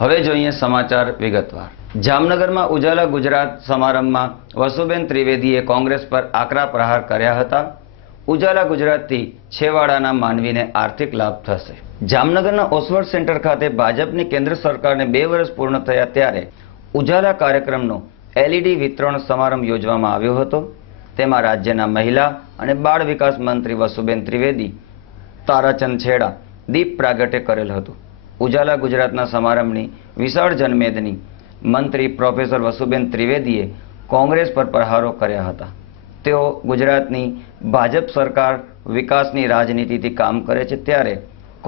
હવે જોઈએ સમાચાર વિગતવાર। જામનગરમાં ઉજાલા ગુજરાત સમારંભમાં વસુબેન ત્રિવેદીએ કોંગ્રેસ પર આકરા પ્રહાર કર્યા હતા। ઉજાલા ગુજરાતથી છેવાડાના માનવીને આર્થિક લાભ થશે। જામનગરના ઓસવર્ડ સેન્ટર ખાતે ભાજપની કેન્દ્ર સરકારને 2 વર્ષ પૂર્ણ થયા ત્યારે ઉજાલા કાર્યક્રમનો એલઈડી વિતરણ સમારંભ યોજવામાં આવ્યો હતો। તેમાં રાજ્યના મહિલા અને બાળ વિકાસ મંત્રી વસુબેન ત્રિવેદી, તારાચંદ છેડા દીપ પ્રાગટ્ય કરેલ હતું। ઉજાલા ગુજરાતના સમારંભની વિશાળ જનમેદની મંત્રી પ્રોફેસર વસુબેન ત્રિવેદીએ કોંગ્રેસ પર પ્રહારો કર્યા હતા। તેઓ ગુજરાતની ભાજપ સરકાર વિકાસની રાજનીતિથી કામ કરે છે ત્યારે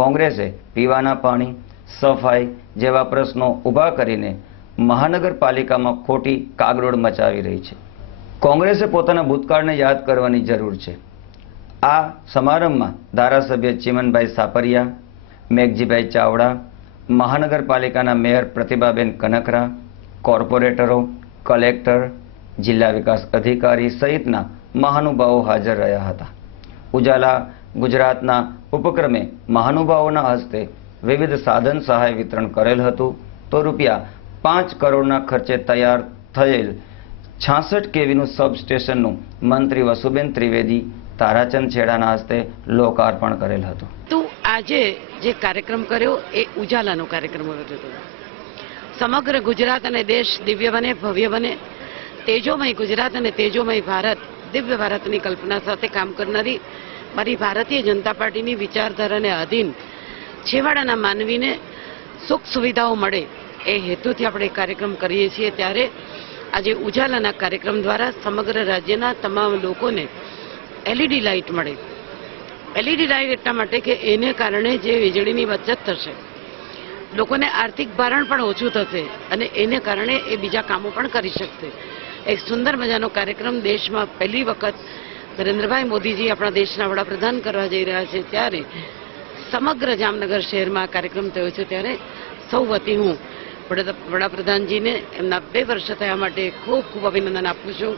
કોંગ્રેસે પીવાના પાણી, સફાઈ જેવા પ્રશ્નો ઊભા કરીને મહાનગરપાલિકામાં ખોટી કાગડોળ મચાવી રહી છે। કોંગ્રેસે પોતાના ભૂતકાળને યાદ કરવાની જરૂર છે। આ સમારંભમાં ધારાસભ્ય ચીમનભાઈ સાપરિયા, મેઘજીભાઈ ચાવડા, મહાનગરપાલિકાના મેયર પ્રતિભાબેન કનકરા, કોર્પોરેટરો, કલેક્ટર, જિલ્લા વિકાસ અધિકારી સહિતના મહાનુભાવો હાજર રહ્યા હતા। ઉજાલા ગુજરાતના ઉપક્રમે મહાનુભાવોના હસ્તે વિવિધ સાધન સહાય વિતરણ કરેલ હતું તો ₹5 કરોડના ખર્ચે તૈયાર થયેલ 66 કેવીનું સબસ્ટેશનનું મંત્રી વસુબેન ત્રિવેદી, તારાચંદ છેડાના હસ્તે લોકાર્પણ કરેલ હતું। તો આજે જે કાર્યક્રમ કર્યો એ ઉજાલાનો કાર્યક્રમ હતો। સમગ્ર ગુજરાત અને દેશ દિવ્ય બને, ભવ્ય બને, તેજોમય ગુજરાત અને તેજોમય ભારત, દિવ્ય ભારતની કલ્પના સાથે કામ કરનારી મારી ભારતીય જનતા પાર્ટીની વિચારધારાને આધીન છેવાડાના માનવીને સુખ સુવિધાઓ મળે એ હેતુથી આપણે કાર્યક્રમ કરીએ છીએ। ત્યારે આજે ઉજાલાના કાર્યક્રમ દ્વારા સમગ્ર રાજ્યના તમામ લોકોને એલઈડી લાઇટ મળે। એલઈડી લાઇટ એટલા માટે કે એને કારણે જે વીજળીની બચત થશે, લોકોને આર્થિક ભારણ પણ ઓછું થશે અને એને કારણે એ બીજા કામો પણ કરી શકશે। એક સુંદર મજાનો કાર્યક્રમ દેશમાં પહેલી વખત નરેન્દ્રભાઈ મોદીજી આપણા દેશના વડાપ્રધાન કરવા જઈ રહ્યા છે ત્યારે સમગ્ર જામનગર શહેરમાં આ કાર્યક્રમ થયો છે। ત્યારે સૌ વતી હું વડાપ્રધાનજીને એમના 2 વર્ષ થયા માટે ખૂબ ખૂબ અભિનંદન આપું છું।